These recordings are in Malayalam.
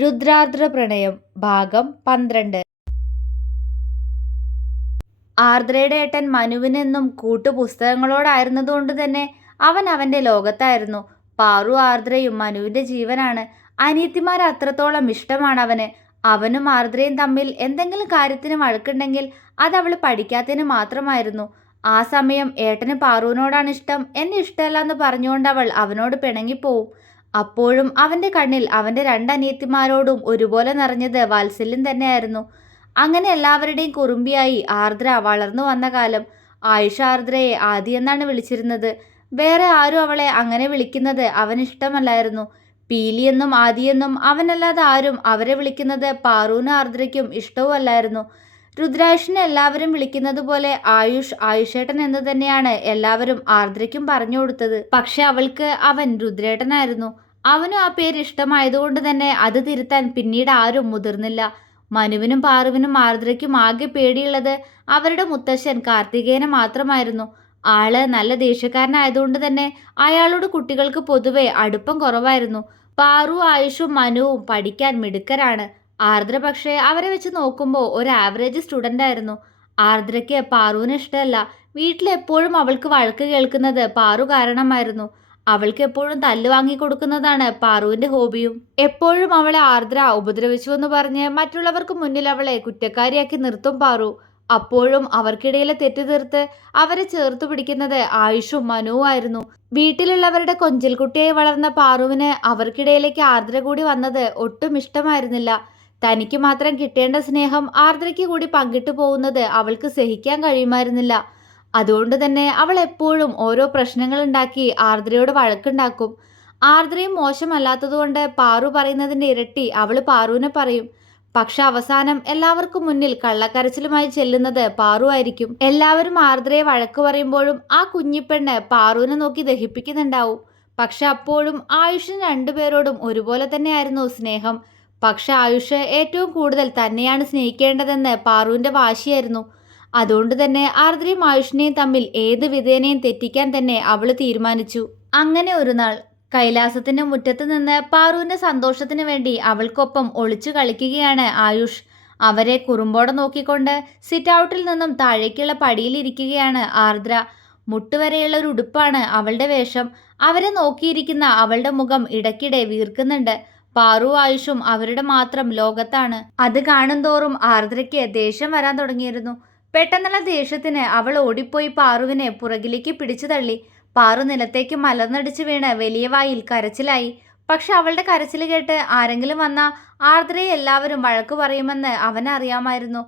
രുദ്രാർദ്ര പ്രണയം ഭാഗം പന്ത്രണ്ട്. ആർദ്രയുടെ ഏട്ടൻ മനുവിനെന്നും കൂട്ടുപുസ്തകങ്ങളോടായിരുന്നതുകൊണ്ട് തന്നെ അവൻ അവന്റെ ലോകത്തായിരുന്നു. പാറു ആർദ്രയും മനുവിന്റെ ജീവനാണ്. അനിയത്തിമാർ അത്രത്തോളം ഇഷ്ടമാണ് അവന് അവനും ആർദ്രയും തമ്മിൽ എന്തെങ്കിലും കാര്യത്തിന് വഴക്കുണ്ടെങ്കിൽ അത് അവൾ പഠിക്കാത്തതിന് മാത്രമായിരുന്നു. ആ സമയം ഏട്ടന് പാറുവിനോടാണ് ഇഷ്ടം. എന്നെ ഇഷ്ടമല്ല എന്ന് പറഞ്ഞുകൊണ്ട് അവൾ അവനോട് പിണങ്ങിപ്പോവും. അപ്പോഴും അവന്റെ കണ്ണിൽ അവന്റെ രണ്ടനിയത്തിമാരോടും ഒരുപോലെ നിറഞ്ഞത് വാത്സല്യം തന്നെയായിരുന്നു. അങ്ങനെ എല്ലാവരുടെയും കുറുമ്പിയായി ആർദ്ര വളർന്നു വന്ന കാലം ആയുഷ ആർദ്രയെ ആദി എന്നാണ് വിളിച്ചിരുന്നത്. വേറെ ആരും അവളെ അങ്ങനെ വിളിക്കുന്നത് അവനിഷ്ടമല്ലായിരുന്നു. പീലിയെന്നും ആദിയെന്നും അവനല്ലാതെ ആരും അവരെ വിളിക്കുന്നത് പാറൂന് ആർദ്രയ്ക്കും ഇഷ്ടവുമല്ലായിരുന്നു. രുദ്രാഷിനെ എല്ലാവരും വിളിക്കുന്നത് പോലെ ആയുഷ് ആയുഷേട്ടൻ എന്ന് തന്നെയാണ് എല്ലാവരും ആർദ്രയ്ക്കും പറഞ്ഞു കൊടുത്തത്. പക്ഷെ അവൾക്ക് അവൻ രുദ്രേട്ടനായിരുന്നു. അവനും ആ പേര് ഇഷ്ടമായതുകൊണ്ട് തന്നെ അത് തിരുത്താൻ പിന്നീട് ആരും മുതിർന്നില്ല. മനുവിനും പാറുവിനും ആർദ്രയ്ക്കും ആകെ പേടിയുള്ളത് അവരുടെ മുത്തശ്ശൻ കാർത്തികേയനെ മാത്രമായിരുന്നു. ആൾ നല്ല ദേഷ്യക്കാരനായതുകൊണ്ട് തന്നെ അയാളോട് കുട്ടികൾക്ക് പൊതുവെ അടുപ്പം കുറവായിരുന്നു. പാറു ആയുഷും മനുവും പഠിക്കാൻ മിടുക്കരാണ്. ആർദ്ര പക്ഷേ അവരെ വെച്ച് നോക്കുമ്പോൾ ഒരു ആവറേജ് സ്റ്റുഡന്റ് ആയിരുന്നു. ആർദ്രയ്ക്ക് പാറുവിന് ഇഷ്ടമല്ല. വീട്ടിലെപ്പോഴും അവൾക്ക് വഴക്ക് കേൾക്കുന്നത് പാറു കാരണമായിരുന്നു. അവൾക്ക് എപ്പോഴും തല്ല് വാങ്ങി കൊടുക്കുന്നതാണ് പാറുവിന്റെ ഹോബിയും. എപ്പോഴും അവളെ ആർദ്ര ഉപദ്രവിച്ചു എന്ന് പറഞ്ഞ് മറ്റുള്ളവർക്ക് മുന്നിൽ അവളെ കുറ്റക്കാരിയാക്കി നിർത്തും പാറു. അപ്പോഴും അവർക്കിടയിലെ തെറ്റ് തീർത്ത് അവരെ ചേർത്ത് പിടിക്കുന്നത് ആയുഷും മനുവുമായിരുന്നു വീട്ടിലുള്ളവരുടെ കൊഞ്ചൽ കുട്ടിയായി വളർന്ന പാറുവിന് അവർക്കിടയിലേക്ക് ആർദ്ര കൂടി വന്നത് ഒട്ടും ഇഷ്ടമായിരുന്നില്ല. തനിക്ക് മാത്രം കിട്ടേണ്ട സ്നേഹം ആർദ്രയ്ക്ക് കൂടി പങ്കിട്ടു പോകുന്നത് അവൾക്ക് സഹിക്കാൻ കഴിയുമായിരുന്നില്ല. അതുകൊണ്ട് തന്നെ അവൾ എപ്പോഴും ഓരോ പ്രശ്നങ്ങൾ ഉണ്ടാക്കി ആർദ്രയോട് വഴക്കുണ്ടാക്കും. ആർദ്രയും മോശമല്ലാത്തതുകൊണ്ട് പാറു പറയുന്നതിന്റെ ഇരട്ടി അവൾ പാറുവിനെ പറയും. പക്ഷെ അവസാനം എല്ലാവർക്കും മുന്നിൽ കള്ളക്കരച്ചിലുമായി ചെല്ലുന്നത് പാറു ആയിരിക്കും. എല്ലാവരും ആർദ്രയെ വഴക്ക് പറയുമ്പോഴും ആ കുഞ്ഞിപ്പെണ്ണ് പാറുവിനെ നോക്കി ദഹിപ്പിക്കുന്നുണ്ടാവും. പക്ഷെ അപ്പോഴും ആയുഷിന് രണ്ടുപേരോടും ഒരുപോലെ തന്നെയായിരുന്നു സ്നേഹം. പക്ഷെ ആയുഷ് ഏറ്റവും കൂടുതൽ തന്നെയാണ് സ്നേഹിക്കേണ്ടതെന്ന് പാറുവിന്റെ വാശിയായിരുന്നു. അതുകൊണ്ട് തന്നെ ആർദ്രയും ആയുഷിനെയും തമ്മിൽ ഏത് വിധേനയും തെറ്റിക്കാൻ തന്നെ അവൾ തീരുമാനിച്ചു. അങ്ങനെ ഒരു നാൾ കൈലാസത്തിന്റെ മുറ്റത്ത് നിന്ന് പാറുവിന്റെ സന്തോഷത്തിന് വേണ്ടി അവൾക്കൊപ്പം ഒളിച്ചു കളിക്കുകയാണ് ആയുഷ്. അവരെ കുറുമ്പോടെ നോക്കിക്കൊണ്ട് സിറ്റ് ഔട്ടിൽ നിന്നും താഴേക്കുള്ള പടിയിലിരിക്കുകയാണ് ആർദ്ര. മുട്ടുവരെയുള്ള ഒരു ഉടുപ്പാണ് അവളുടെ വേഷം. അവരെ നോക്കിയിരിക്കുന്ന അവളുടെ മുഖം ഇടയ്ക്കിടെ വീർക്കുന്നുണ്ട്. പാറു ആയുഷും അവരുടെ മാത്രം ലോകത്താണ്. അത് കാണുന്തോറും ആർദ്രയ്ക്ക് ദേഷ്യം വരാൻ തുടങ്ങിയിരുന്നു. പെട്ടെന്നുള്ള ദേഷ്യത്തിന് അവൾ ഓടിപ്പോയി പാറുവിനെ പുറകിലേക്ക് പിടിച്ചു തള്ളി. പാറു നിലത്തേക്ക് മലർന്നടിച്ചു വീണ് വലിയ വായിൽ കരച്ചിലായി. പക്ഷെ അവളുടെ കരച്ചിൽ കേട്ട് ആരെങ്കിലും വന്ന ആർദ്രയെ എല്ലാവരും വഴക്കു പറയുമെന്ന് അവനറിയാമായിരുന്നു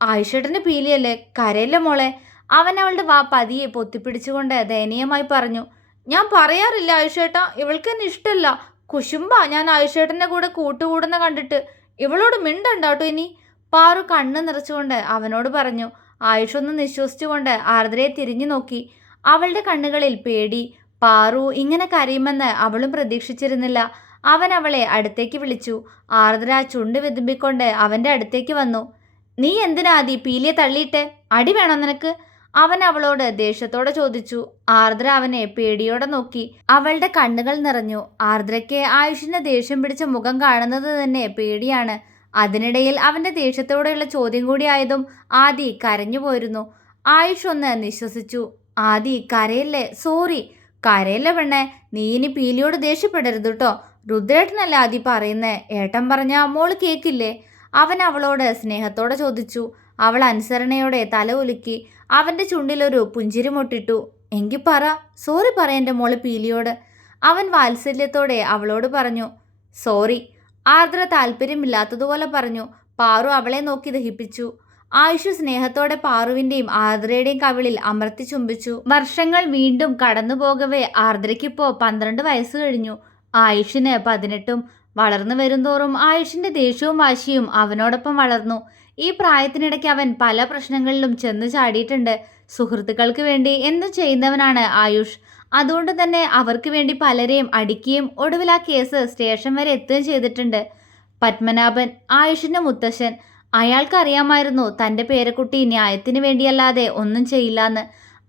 ആയിഷേട്ടന് പീലിയല്ലേ? കരയല്ലേ മോളെ? അവൻ അവളുടെ വാ പതിയെ പൊത്തിപ്പിടിച്ചുകൊണ്ട് ദയനീയമായി പറഞ്ഞു ഞാൻ പറയാറില്ല ആയുഷേട്ട ഇവൾക്ക് എന്നെ ഇഷ്ടമല്ല കുശുമ്പ ഞാൻ ആയിഷേട്ടന്റെ കൂടെ കൂട്ടുകൂടുന്ന കണ്ടിട്ട്. ഇവളോട് മിണ്ടണ്ടാട്ടോ ഇനി. പാറു കണ്ണ് നിറച്ചുകൊണ്ട് അവനോട് പറഞ്ഞു ആയുഷൊന്ന് നിശ്വസിച്ചുകൊണ്ട് ആർദ്രയെ തിരിഞ്ഞു നോക്കി. അവളുടെ കണ്ണുകളിൽ പേടി. പാറു ഇങ്ങനെ കരയുമെന്ന് അവളും പ്രതീക്ഷിച്ചിരുന്നില്ല. അവൻ അവളെ അടുത്തേക്ക് വിളിച്ചു. ആർദ്ര ചുണ്ട് വിതുമ്പിക്കൊണ്ട് അവന്റെ അടുത്തേക്ക് വന്നു. നീ എന്തിനാ ആദി പീലിയെ തള്ളിയിട്ട്? അടി വേണോ നിനക്ക്? അവൻ അവളോട് ദേഷ്യത്തോടെ ചോദിച്ചു. ആർദ്ര അവനെ പേടിയോടെ നോക്കി. അവളുടെ കണ്ണുകൾ നിറഞ്ഞു. ആർദ്രയ്ക്ക് ആയുഷിന്റെ ദേഷ്യം പിടിച്ച മുഖം കാണുന്നത് തന്നെ പേടിയാണ്. അതിനിടയിൽ അവന്റെ ദേഷ്യത്തോടെയുള്ള ചോദ്യം കൂടിയായതും ആദി കരഞ്ഞു പോയിരുന്നു. ആയുഷ് ഒന്ന് നിശ്വസിച്ചു. ആദി കരയല്ലേ? സോറി. കരയല്ലേ പെണ്ണെ? നീ ഇനി പീലിയോട് ദേഷ്യപ്പെടരുത് കേട്ടോ രുദ്രേട്ടനല്ല ആദി പറയുന്നേ? ഏട്ടൻ പറഞ്ഞ മോൾ കേക്കില്ലേ? അവൻ അവളോട് സ്നേഹത്തോടെ ചോദിച്ചു. അവൾ അനുസരണയോടെ തല ഉലുക്കി അവന്റെ ചുണ്ടിലൊരു പുഞ്ചിരിമൊട്ടിട്ടു. എങ്കിൽ പറ സോറി പറ എന്റെ മോൾ പീലിയോട്. അവൻ വാത്സല്യത്തോടെ അവളോട് പറഞ്ഞു സോറി. ആർദ്ര താല്പര്യമില്ലാത്തതുപോലെ പറഞ്ഞു പാറു അവളെ നോക്കി ദഹിപ്പിച്ചു. ആയുഷ് സ്നേഹത്തോടെ പാറുവിന്റെയും ആർദ്രയുടെയും കവിളിൽ അമർത്തി ചുംബിച്ചു. വർഷങ്ങൾ വീണ്ടും കടന്നുപോകവേ ആർദ്രയ്ക്കിപ്പോൾ പന്ത്രണ്ട് വയസ്സ് കഴിഞ്ഞു. ആയുഷിന് പതിനെട്ടും വളർന്നു വരുംതോറും ആയുഷിന്റെ ദേഷ്യവും വാശിയും അവനോടൊപ്പം വളർന്നു. ഈ പ്രായത്തിനിടയ്ക്ക് അവൻ പല പ്രശ്നങ്ങളിലും ചെന്ന് ചാടിയിട്ടുണ്ട്. സുഹൃത്തുക്കൾക്ക് വേണ്ടി എന്തും ചെയ്യുന്നവനാണ് ആയുഷ്? അതുകൊണ്ട് തന്നെ അവർക്ക് വേണ്ടി പലരെയും അടിക്കുകയും ഒടുവിൽ ആ കേസ് സ്റ്റേഷൻ വരെ എത്തുകയും ചെയ്തിട്ടുണ്ട്. പത്മനാഭൻ ആയുഷിന്റെ മുത്തശ്ശൻ. അയാൾക്കറിയാമായിരുന്നു തന്റെ പേരക്കുട്ടി ന്യായത്തിന് വേണ്ടിയല്ലാതെ ഒന്നും ചെയ്യില്ലാന്ന്.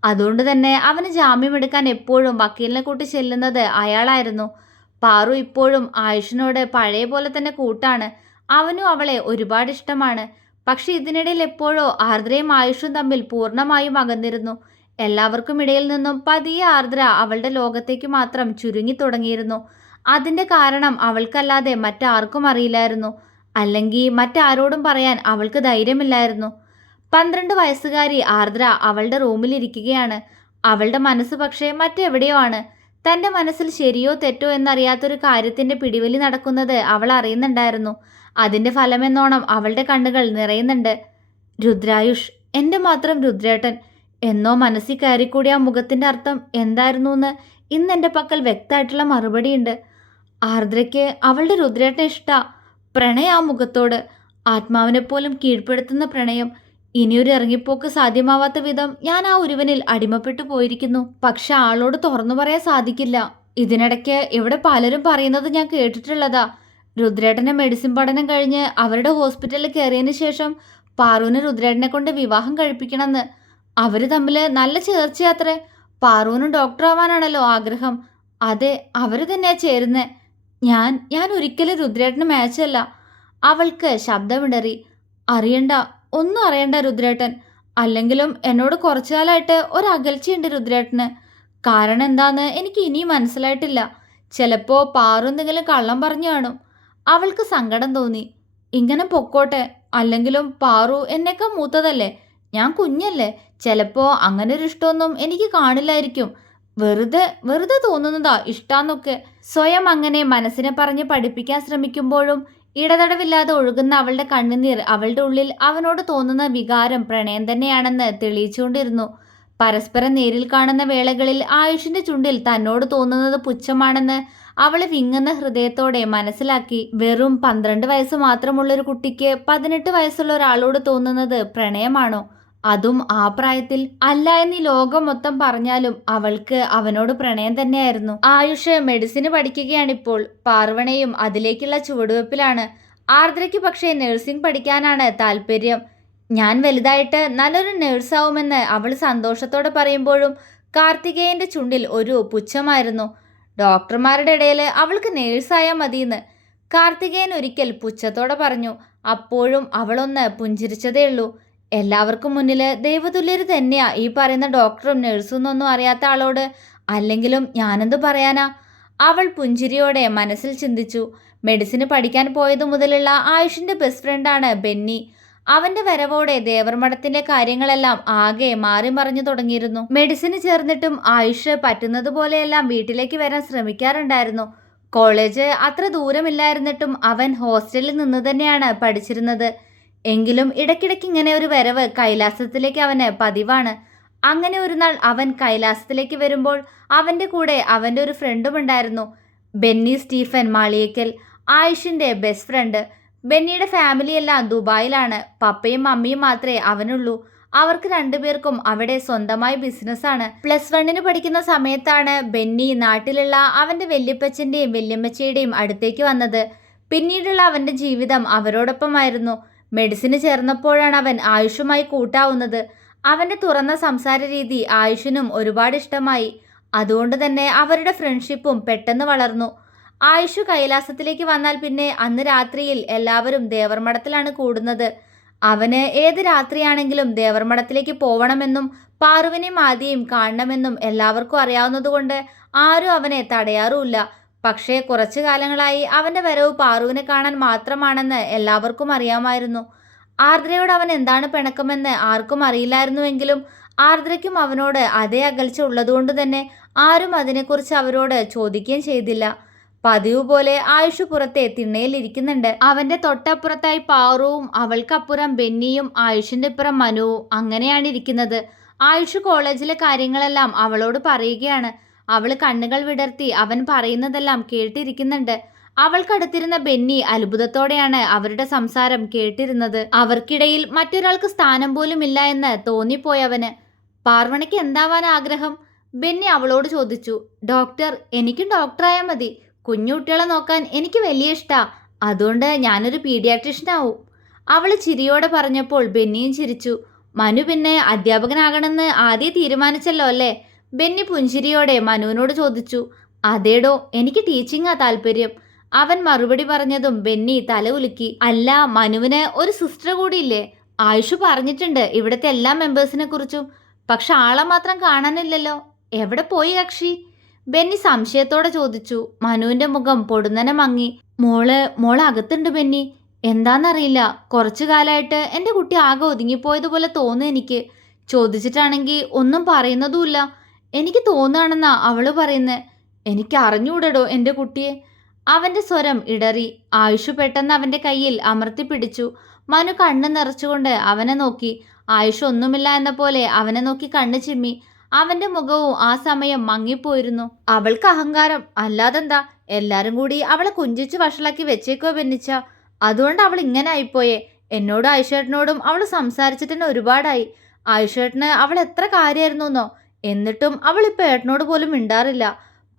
അതുകൊണ്ട് തന്നെ അവന് ജാമ്യമെടുക്കാൻ എപ്പോഴും വക്കീലിനെ കൂട്ടി ചെല്ലുന്നത് അയാളായിരുന്നു. പാറു ഇപ്പോഴും ആയുഷിനോട് പഴയ പോലെ തന്നെ കൂട്ടാണ്. അവനും അവളെ ഒരുപാട് ഇഷ്ടമാണ്. പക്ഷെ ഇതിനിടയിൽ എപ്പോഴോ ആർദ്രയും ആയുഷും തമ്മിൽ പൂർണമായും അകന്നിരുന്നു. എല്ലാവർക്കും ഇടയിൽ നിന്നും പതിയെ ആർദ്ര അവളുടെ ലോകത്തേക്ക് മാത്രം ചുരുങ്ങി തുടങ്ങിയിരുന്നു. അതിന്റെ കാരണം അവൾക്കല്ലാതെ മറ്റാർക്കും അറിയില്ലായിരുന്നു. അല്ലെങ്കിൽ മറ്റാരോടും പറയാൻ അവൾക്ക് ധൈര്യമില്ലായിരുന്നു. പന്ത്രണ്ട് വയസ്സുകാരി ആർദ്ര അവളുടെ റൂമിലിരിക്കുകയാണ് അവളുടെ മനസ്സ് പക്ഷേ മറ്റെവിടെയോ ആണ്. തന്റെ മനസ്സിൽ ശരിയോ തെറ്റോ എന്നറിയാത്തൊരു കാര്യത്തിന്റെ പിടിവലി നടക്കുന്നത് അവൾ അറിയുന്നുണ്ടായിരുന്നു. അതിന്റെ ഫലമെന്നോണം അവളുടെ കണ്ണുകൾ നിറയുന്നുണ്ട്. രുദ്രായുഷ് എന്റെ മാത്രം രുദ്രേട്ടൻ. എന്നോ മനസ്സിൽ കയറിക്കൂടിയ ആ അർത്ഥം എന്തായിരുന്നു എന്ന് ഇന്ന് എന്റെ പക്കൽ വ്യക്തമായിട്ടുള്ള മറുപടിയുണ്ട്. ആർദ്രയ്ക്ക് അവളുടെ രുദ്രേട്ടൻ ഇഷ്ട. പ്രണയ ആ മുഖത്തോട്. ആത്മാവിനെ പോലും കീഴ്പ്പെടുത്തുന്ന പ്രണയം. ഇനിയൊരു ഇറങ്ങിപ്പോക്ക് സാധ്യമാവാത്ത വിധം ഞാൻ ആ ഒരുവനിൽ അടിമപ്പെട്ടു പോയിരിക്കുന്നു. പക്ഷെ ആളോട് തുറന്നു പറയാൻ സാധിക്കില്ല. ഇതിനിടയ്ക്ക് ഇവിടെ പലരും പറയുന്നത് ഞാൻ കേട്ടിട്ടുള്ളതാ. രുദ്രേട്ടന്റെ മെഡിസിൻ പഠനം കഴിഞ്ഞ് അവരുടെ ഹോസ്പിറ്റലിൽ കയറിയതിന് ശേഷം പാറുവിന് രുദ്രേട്ടനെ കൊണ്ട് വിവാഹം കഴിപ്പിക്കണമെന്ന്. അവർ തമ്മിൽ നല്ല ചേർച്ചയാത്രേ. ഡോക്ടർ ആവാനാണല്ലോ ആഗ്രഹം. അതെ അവർ തന്നെയാ ചേരുന്നത് ഞാൻ ഞാൻ ഒരിക്കലും രുദ്രേട്ടന് മാച്ചല്ല അവൾക്ക് ശബ്ദമിടറി. അറിയണ്ട ഒന്നും അറിയണ്ട രുദ്രേട്ടൻ. അല്ലെങ്കിലും എന്നോട് കുറച്ചു കാലമായിട്ട് ഒരകൽച്ചയുണ്ട് രുദ്രേട്ടന്. കാരണം എന്താന്ന് എനിക്ക് ഇനിയും മനസ്സിലായിട്ടില്ല. ചിലപ്പോൾ പാറു എന്തെങ്കിലും കള്ളം പറഞ്ഞു കാണും. അവൾക്ക് സങ്കടം തോന്നി. ഇങ്ങനെ പൊക്കോട്ടെ. അല്ലെങ്കിലും പാറു എന്നേക്കാൾ മൂത്തതല്ലേ? ഞാൻ കുഞ്ഞല്ലേ. ചിലപ്പോൾ അങ്ങനെ ഒരു ഇഷ്ടമൊന്നും എനിക്ക് കാണില്ലായിരിക്കും. വെറുതെ വെറുതെ തോന്നുന്നതാ ഇഷ്ടാന്നൊക്കെ. സ്വയം അങ്ങനെ മനസ്സിനെ പറഞ്ഞ് പഠിപ്പിക്കാൻ ശ്രമിക്കുമ്പോഴും ഇടതടവില്ലാതെ ഒഴുകുന്ന അവളുടെ കണ്ണുനീർ അവളുടെ ഉള്ളിൽ അവനോട് തോന്നുന്ന വികാരം പ്രണയം തന്നെയാണെന്ന് തെളിയിച്ചുകൊണ്ടിരുന്നു. പരസ്പരം നേരിൽ കാണുന്ന വേളകളിൽ ആയുഷിന്റെ ചുണ്ടിൽ തന്നോട് തോന്നുന്നത് പുച്ഛമാണെന്ന് അവൾ വിങ്ങുന്ന ഹൃദയത്തോടെ മനസ്സിലാക്കി. വെറും പന്ത്രണ്ട് വയസ്സ് മാത്രമുള്ളൊരു കുട്ടിക്ക് പതിനെട്ട് വയസ്സുള്ള ഒരാളോട് തോന്നുന്നത് പ്രണയമാണോ? അതും ആ പ്രായത്തിൽ അല്ല എന്ന് ലോകം മൊത്തം പറഞ്ഞാലും അവൾക്ക് അവനോട് പ്രണയം തന്നെയായിരുന്നു. ആയുഷ് മെഡിസിന് പഠിക്കുകയാണിപ്പോൾ. പാർവണയും അതിലേക്കുള്ള ചുവടുവെപ്പിലാണ്. ആർദ്രയ്ക്ക് പക്ഷേ നഴ്സിംഗ് പഠിക്കാനാണ് താല്പര്യം ഞാൻ വലുതായിട്ട് നല്ലൊരു നേഴ്സാവുമെന്ന് അവൾ സന്തോഷത്തോടെ പറയുമ്പോഴും കാർത്തികേയന്റെ ചുണ്ടിൽ ഒരു പുച്ഛമായിരുന്നു. ഡോക്ടർമാരുടെ ഇടയിൽ അവൾക്ക് നേഴ്സായാൽ മതിയെന്ന് കാർത്തികേയൻ ഒരിക്കൽ പുച്ഛത്തോടെ പറഞ്ഞു. അപ്പോഴും അവളൊന്ന് പുഞ്ചിരിച്ചതേ ഉള്ളൂ എല്ലാവർക്കും മുന്നിൽ ദൈവതുല്യർ തന്നെയാ. ഈ പറയുന്ന ഡോക്ടറും നഴ്സും എന്നൊന്നും അറിയാത്ത ആളോട് അല്ലെങ്കിലും ഞാനെന്ത് പറയാനാ? അവൾ പുഞ്ചിരിയോടെ മനസ്സിൽ ചിന്തിച്ചു. മെഡിസിന് പഠിക്കാൻ പോയതു മുതലുള്ള ആയുഷിന്റെ ബെസ്റ്റ് ഫ്രണ്ടാണ് ബെന്നി. അവന്റെ വരവോടെ ദേവർമഠത്തിന്റെ കാര്യങ്ങളെല്ലാം ആകെ മാറി മറിഞ്ഞു തുടങ്ങിയിരുന്നു. മെഡിസിന് ചേർന്നിട്ടും ആയുഷ് പറ്റുന്നത് പോലെയെല്ലാം വീട്ടിലേക്ക് വരാൻ ശ്രമിക്കാറുണ്ടായിരുന്നു. കോളേജ് അത്ര ദൂരമില്ലായിരുന്നിട്ടും അവൻ ഹോസ്റ്റലിൽ നിന്ന് തന്നെയാണ് പഠിച്ചിരുന്നത്. എങ്കിലും ഇടയ്ക്കിടയ്ക്ക് ഇങ്ങനെ ഒരു വരവ് കൈലാസത്തിലേക്ക് അവന് പതിവാണ്. അങ്ങനെ ഒരു നാൾ അവൻ കൈലാസത്തിലേക്ക് വരുമ്പോൾ അവന്റെ കൂടെ അവന്റെ ഒരു ഫ്രണ്ടും ഉണ്ടായിരുന്നു. ബെന്നി സ്റ്റീഫൻ മാളിയക്കൽ ആയുഷിന്റെ ബെസ്റ്റ് ഫ്രണ്ട് ബെന്നിയുടെ ഫാമിലിയെല്ലാം ദുബായിലാണ്. പപ്പയും മമ്മിയും മാത്രമേ അവനുള്ളൂ. അവർക്ക് രണ്ടുപേർക്കും അവിടെ സ്വന്തമായി ബിസിനസ്സാണ് പ്ലസ് വണ്ണിന് പഠിക്കുന്ന സമയത്താണ് ബെന്നി നാട്ടിലുള്ള അവന്റെ വല്യപ്പച്ചന്റെയും വല്യമ്മച്ചയുടെയും അടുത്തേക്ക് വന്നത്. പിന്നീടുള്ള അവന്റെ ജീവിതം അവരോടൊപ്പമായിരുന്നു. മെഡിസിന് ചേർന്നപ്പോഴാണ് അവൻ ആയുഷുമായി കൂട്ടാവുന്നത്. അവന്റെ തുറന്ന സംസാര രീതി ആയുഷിനും ഒരുപാട് ഇഷ്ടമായി. അതുകൊണ്ട് തന്നെ അവരുടെ ഫ്രണ്ട്ഷിപ്പും പെട്ടെന്ന് വളർന്നു. ആയുഷു കൈലാസത്തിലേക്ക് വന്നാൽ പിന്നെ അന്ന് രാത്രിയിൽ എല്ലാവരും ദേവർമഠത്തിലാണ് കൂടുന്നത്. അവന് ഏത് രാത്രിയാണെങ്കിലും ദേവർമഠത്തിലേക്ക് പോവണമെന്നും പാറുവിനെയും ആദ്യയും കാണണമെന്നും എല്ലാവർക്കും അറിയാവുന്നതുകൊണ്ട് ആരും അവനെ തടയാറുമില്ല. പക്ഷേ കുറച്ചു കാലങ്ങളായി അവന്റെ വരവ് പാറുവിനെ കാണാൻ മാത്രമാണെന്ന് എല്ലാവർക്കും അറിയാമായിരുന്നു. ആർദ്രയോട് അവൻ എന്താണ് പിണക്കമെന്ന് ആർക്കും അറിയില്ലായിരുന്നുവെങ്കിലും ആർദ്രയ്ക്കും അവനോട് അതേ അകൽച്ച ഉള്ളതുകൊണ്ട് തന്നെ ആരും അതിനെക്കുറിച്ച് അവരോട് ചോദിക്കുകയും ചെയ്തില്ല. പതിവ് പോലെ ആയുഷ് പുറത്തെ തിണ്ണയിൽ ഇരിക്കുന്നുണ്ട്. അവന്റെ തൊട്ടപ്പുറത്തായി പാറുവും അവൾക്കപ്പുറം ബെന്നിയും ആയുഷിന്റെ ഇപ്പുറം മനുവും അങ്ങനെയാണ് ഇരിക്കുന്നത്. ആയുഷ് കോളേജിലെ കാര്യങ്ങളെല്ലാം അവളോട് പറയുകയാണ്. അവൾ കണ്ണുകൾ വിടർത്തി അവൻ പറയുന്നതെല്ലാം കേട്ടിരിക്കുന്നുണ്ട്. അവൾക്കടുത്തിരുന്ന ബെന്നി അത്ഭുതത്തോടെയാണ് അവരുടെ സംസാരം കേട്ടിരുന്നത്. അവർക്കിടയിൽ മറ്റൊരാൾക്ക് സ്ഥാനം പോലും ഇല്ല എന്ന് തോന്നിപ്പോയവന് പാർവണയ്ക്ക് എന്താവാൻ ആഗ്രഹം? ബെന്നി അവളോട് ചോദിച്ചു. ഡോക്ടർ എനിക്കും ഡോക്ടറായാൽ മതി. കുഞ്ഞു കുട്ടികളെ നോക്കാൻ എനിക്ക് വലിയ ഇഷ്ടാ. അതുകൊണ്ട് ഞാനൊരു പീഡിയാട്രിഷ്യനാവും. അവൾ ചിരിയോടെ പറഞ്ഞപ്പോൾ ബെന്നിയും ചിരിച്ചു. മനു പിന്നെ അധ്യാപകനാകണമെന്ന് ആദ്യം തീരുമാനിച്ചല്ലോ അല്ലേ? ബെന്നി പുഞ്ചിരിയോടെ മനുവിനോട് ചോദിച്ചു അതേടോ എനിക്ക് ടീച്ചിങ്ങാ താല്പര്യം. അവൻ മറുപടി പറഞ്ഞതും ബെന്നി തല ഉലുക്കി അല്ല മനുവിന് ഒരു സിസ്റ്റർ കൂടിയില്ലേ? ആയുഷ് പറഞ്ഞിട്ടുണ്ട് ഇവിടുത്തെ എല്ലാ മെമ്പേഴ്സിനെ കുറിച്ചും. പക്ഷെ ആളെ മാത്രം കാണാനില്ലല്ലോ. എവിടെ പോയി കക്ഷി ബെന്നി സംശയത്തോടെ ചോദിച്ചു മനുവിന്റെ മുഖം പൊടുന്നനെ മങ്ങി. മോൾ മോൾ അകത്തുണ്ട് ബെന്നി. എന്താന്നറിയില്ല കുറച്ചു കാലമായിട്ട് എന്റെ കുട്ടി ആകെ ഒതുങ്ങിപ്പോയതുപോലെ തോന്നുന്നു എനിക്ക്. ചോദിച്ചിട്ടാണെങ്കിൽ ഒന്നും പറയുന്നതുമില്ല. എനിക്ക് തോന്നുകയാണെന്നാ അവൾ പറയുന്നത് എനിക്ക് അറിഞ്ഞുകൂടടോ എന്റെ കുട്ടിയെ. അവന്റെ സ്വരം ഇടറി. ആയുഷ് പെട്ടെന്ന് അവന്റെ കയ്യിൽ അമർത്തി പിടിച്ചു. മനു കണ്ണ് നിറച്ചുകൊണ്ട് അവനെ നോക്കി. ആയുഷ് ഒന്നുമില്ല എന്ന പോലെ അവനെ നോക്കി കണ്ണ് ചിമ്മി. അവന്റെ മുഖവും ആ സമയം മങ്ങിപ്പോയിരുന്നു. അവൾക്ക് അഹങ്കാരം. അല്ലാതെന്താ? എല്ലാരും കൂടി അവളെ കുഞ്ചിച്ച് വഷളാക്കി വെച്ചേക്കോ ബെന്നിച്ച. അതുകൊണ്ട് അവൾ ഇങ്ങനെ ആയിപ്പോയേ. എന്നോടും ആയുഷേട്ടനോടും അവൾ സംസാരിച്ചിട്ട് തന്നെ ഒരുപാടായി. ആയുഷേട്ടന് അവൾ എത്ര കാര്യമായിരുന്നോ എന്നിട്ടും അവൾ ഇപ്പൊ ഏട്ടനോട് പോലും മിണ്ടാറില്ല.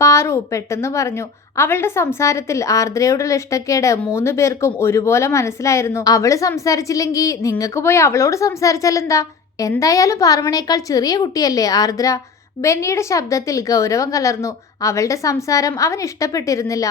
പാറു പെട്ടെന്ന് പറഞ്ഞു അവളുടെ സംസാരത്തിൽ ആർദ്രയോടുള്ള ഇഷ്ടക്കേട് മൂന്ന് പേർക്കും ഒരുപോലെ മനസ്സിലായിരുന്നു. അവൾ സംസാരിച്ചില്ലെങ്കിൽ നിങ്ങൾക്ക് പോയി അവളോട് സംസാരിച്ചാലെന്താ? എന്തായാലും പാർവണേക്കാൾ ചെറിയ കുട്ടിയല്ലേ ആർദ്ര? ബെന്നിയുടെ ശബ്ദത്തിൽ ഗൗരവം കലർന്നു. അവളുടെ സംസാരം അവൻ ഇഷ്ടപ്പെട്ടിരുന്നില്ല.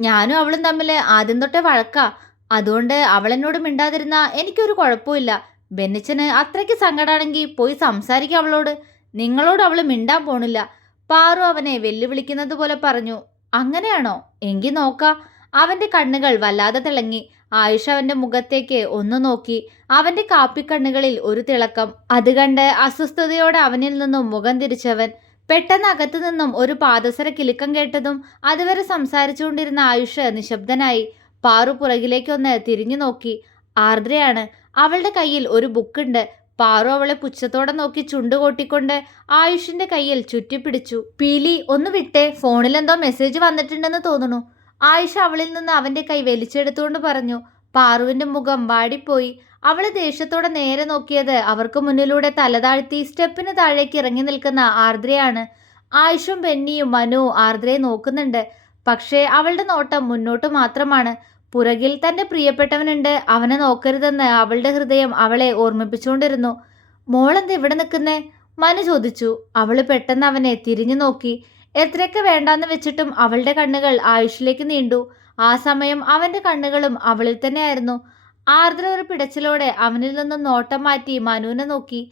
ഞാനും അവളും തമ്മിൽ ആദ്യം തൊട്ടേ വഴക്കാ. അതുകൊണ്ട് അവളെന്നോട് മിണ്ടാതിരുന്ന എനിക്കൊരു കുഴപ്പമില്ല ബെന്നിച്ചന് അത്രയ്ക്ക് സങ്കടാണെങ്കിൽ പോയി സംസാരിക്കുക അവളോട്. നിങ്ങളോട് അവൾ മിണ്ടാൻ പോണില്ല. പാറു അവനെ വെല്ലുവിളിക്കുന്നത് പോലെ പറഞ്ഞു. അങ്ങനെയാണോ? എങ്കിൽ നോക്കാം. അവന്റെ കണ്ണുകൾ വല്ലാതെ തിളങ്ങി. ആയുഷ അവന്റെ മുഖത്തേക്ക് ഒന്ന് നോക്കി. അവന്റെ കാപ്പിക്കണ്ണുകളിൽ ഒരു തിളക്കം. അത് കണ്ട് അസ്വസ്ഥതയോടെ അവനിൽ നിന്നും മുഖം തിരിച്ചവൻ. പെട്ടെന്ന് അകത്തു നിന്നും ഒരു പാദസര കിലുക്കം കേട്ടതും അതുവരെ സംസാരിച്ചുകൊണ്ടിരുന്ന ആയുഷ് നിശബ്ദനായി പാറു പുറകിലേക്കൊന്ന് തിരിഞ്ഞു നോക്കി. ആർദ്രയാണ്. അവളുടെ കയ്യിൽ ഒരു ബുക്കുണ്ട്. പാറു അവളെ പുച്ഛത്തോടെ നോക്കി ചുണ്ടുകൊട്ടിക്കൊണ്ട് ആയുഷിന്റെ കയ്യിൽ ചുറ്റിപ്പിടിച്ചു. പീലി ഒന്ന് വിട്ടേ. ഫോണിൽ എന്തോ മെസ്സേജ് വന്നിട്ടുണ്ടെന്ന് തോന്നുന്നു. ആയുഷ് അവളിൽ നിന്ന് അവന്റെ കൈ വലിച്ചെടുത്തുകൊണ്ട് പറഞ്ഞു. പാറുവിന്റെ മുഖം വാടിപ്പോയി. അവൾ ദേഷ്യത്തോടെ നേരെ നോക്കിയത് അവർക്ക് മുന്നിലൂടെ തലതാഴ്ത്തി സ്റ്റെപ്പിന് താഴേക്ക് ഇറങ്ങി നിൽക്കുന്ന ആർദ്രയാണ്. ആയുഷും ബെന്നിയും മനു ആർദ്രയെ നോക്കുന്നുണ്ട്. പക്ഷേ അവളുടെ നോട്ടം മുന്നോട്ട് മാത്രമാണ്. പുറകിൽ തന്റെ പ്രിയപ്പെട്ടവനുണ്ട്. അവനെ നോക്കരുതെന്ന് അവളുടെ ഹൃദയം അവളെ ഓർമ്മിപ്പിച്ചുകൊണ്ടിരുന്നു. മോളെന്ത് ഇവിടെ നിൽക്കുന്നേ? മനു ചോദിച്ചു. അവൾ പെട്ടെന്ന് അവനെ തിരിഞ്ഞു നോക്കി. എത്രയൊക്കെ വേണ്ടാന്ന് വെച്ചിട്ടും അവളുടെ കണ്ണുകൾ ആയുഷിലേക്ക് നീണ്ടു. ആ സമയം അവന്റെ കണ്ണുകളും അവളിൽ തന്നെയായിരുന്നു. ആർദ്ര ഒരു പിടച്ചിലോടെ അവനിൽ നിന്നും നോട്ടം മാറ്റി മനുവിനെ നോക്കി.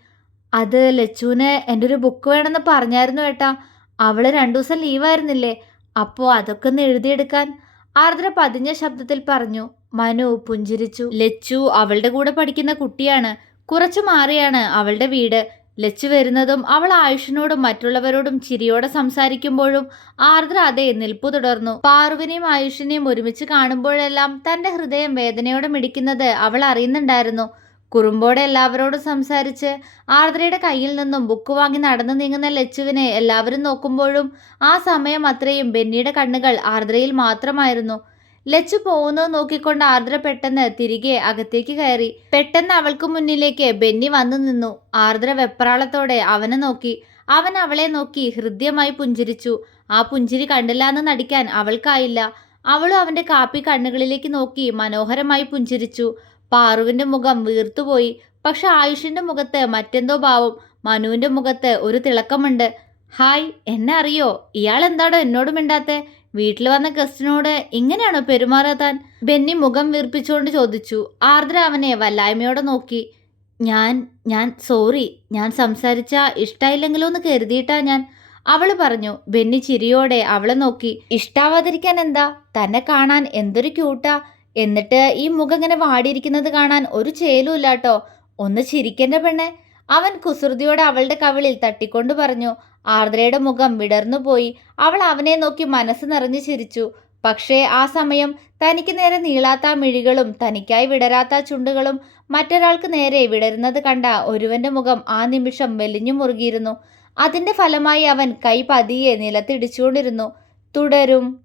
അത് ലച്ചുവിന് എന്റെ ഒരു ബുക്ക് വേണമെന്ന് പറഞ്ഞായിരുന്നു ഏട്ടാ. അവൾ രണ്ടു ദിവസം ലീവായിരുന്നില്ലേ അപ്പോൾ അതൊക്കെ ഒന്ന് എഴുതിയെടുക്കാൻ. ആർദ്ര പതിഞ്ഞ ശബ്ദത്തിൽ പറഞ്ഞു മനു പുഞ്ചിരിച്ചു. ലച്ചു അവളുടെ കൂടെ പഠിക്കുന്ന കുട്ടിയാണ്. കുറച്ചു മാറിയാണ് അവളുടെ വീട്. ലച്ചു വരുന്നതും അവൾ ആയുഷിനോടും മറ്റുള്ളവരോടും ചിരിയോടെ സംസാരിക്കുമ്പോഴും ആർദ്ര അതേ നിൽപ്പു തുടർന്നു. പാർവിനെയും ആയുഷിനെയും ഒരുമിച്ച് കാണുമ്പോഴെല്ലാം തന്റെ ഹൃദയം വേദനയോടെ മിടിക്കുന്നത് അവൾ അറിയുന്നുണ്ടായിരുന്നു. കുറുമ്പോടെ എല്ലാവരോടും സംസാരിച്ച് ആർദ്രയുടെ കയ്യിൽ നിന്നും ബുക്ക് വാങ്ങി നടന്നു നീങ്ങുന്ന ലച്ചുവിനെ എല്ലാവരും നോക്കുമ്പോഴും ആ സമയം അത്രയും ബെന്നിയുടെ കണ്ണുകൾ ആർദ്രയിൽ മാത്രമായിരുന്നു. ലച്ചു പോകുന്നത് നോക്കിക്കൊണ്ട് ആർദ്ര പെട്ടെന്ന് തിരികെ അകത്തേക്ക് കയറി. പെട്ടെന്ന് അവൾക്ക് മുന്നിലേക്ക് ബെന്നി വന്നു നിന്നു. ആർദ്ര വെപ്രാളത്തോടെ അവനെ നോക്കി. അവൻ അവളെ നോക്കി ഹൃദ്യമായി പുഞ്ചിരിച്ചു. ആ പുഞ്ചിരി കണ്ടില്ലാന്ന് നടിക്കാൻ അവൾക്കായില്ല. അവളും അവന്റെ കാപ്പി കണ്ണുകളിലേക്ക് നോക്കി മനോഹരമായി പുഞ്ചിരിച്ചു. പാറുവിന്റെ മുഖം വീർത്തുപോയി. പക്ഷെ ആയുഷിന്റെ മുഖത്ത് മറ്റെന്തോ ഭാവം. മനുവിന്റെ മുഖത്ത് ഒരു തിളക്കമുണ്ട്. ഹായ് എന്നെ അറിയോ? ഇയാൾ എന്താടോ എന്നോട് മിണ്ടാത്തെ? വീട്ടിൽ വന്ന ഗസ്റ്റിനോട് ഇങ്ങനെയാണോ പെരുമാറാത്താൻ? ബെന്നി മുഖം വീർപ്പിച്ചുകൊണ്ട് ചോദിച്ചു. ആർദ്ര അവനെ വല്ലായ്മയോടെ നോക്കി. ഞാൻ ഞാൻ സോറി. ഞാൻ സംസാരിച്ച ഇഷ്ടായില്ലെങ്കിലോ എന്ന് കരുതിയിട്ടാ ഞാൻ. അവൾ പറഞ്ഞു. ബെന്നി ചിരിയോടെ അവളെ നോക്കി. ഇഷ്ടാവാതിരിക്കാൻ എന്താ? തന്നെ കാണാൻ എന്തൊരു ക്യൂട്ടാ. എന്നിട്ട് ഈ മുഖം ഇങ്ങനെ വാടിയിരിക്കുന്നത് കാണാൻ ഒരു ചേലും ഇല്ലാട്ടോ. ഒന്ന് ചിരിക്കേണ്ട പെണ്ണെ. അവൻ കുസൃതിയോടെ അവളുടെ കവിളിൽ തട്ടിക്കൊണ്ട് പറഞ്ഞു. ആർദ്രയുടെ മുഖം വിടർന്നു പോയി. അവൾ അവനെ നോക്കി മനസ്സ് നിറഞ്ഞു ചിരിച്ചു. പക്ഷേ ആ സമയം തനിക്ക് നേരെ നീളാത്ത മിഴികളും തനിക്കായി വിടരാത്ത ചുണ്ടുകളും മറ്റൊരാൾക്ക് നേരെ വിടരുന്നത് കണ്ട ഒരുവന്റെ മുഖം ആ നിമിഷം മെലിഞ്ഞു മുറുകിയിരുന്നു. അതിന്റെ ഫലമായി അവൻ കൈ പതിയെ നിലത്തിടിച്ചുകൊണ്ടിരുന്നു. തുടരും.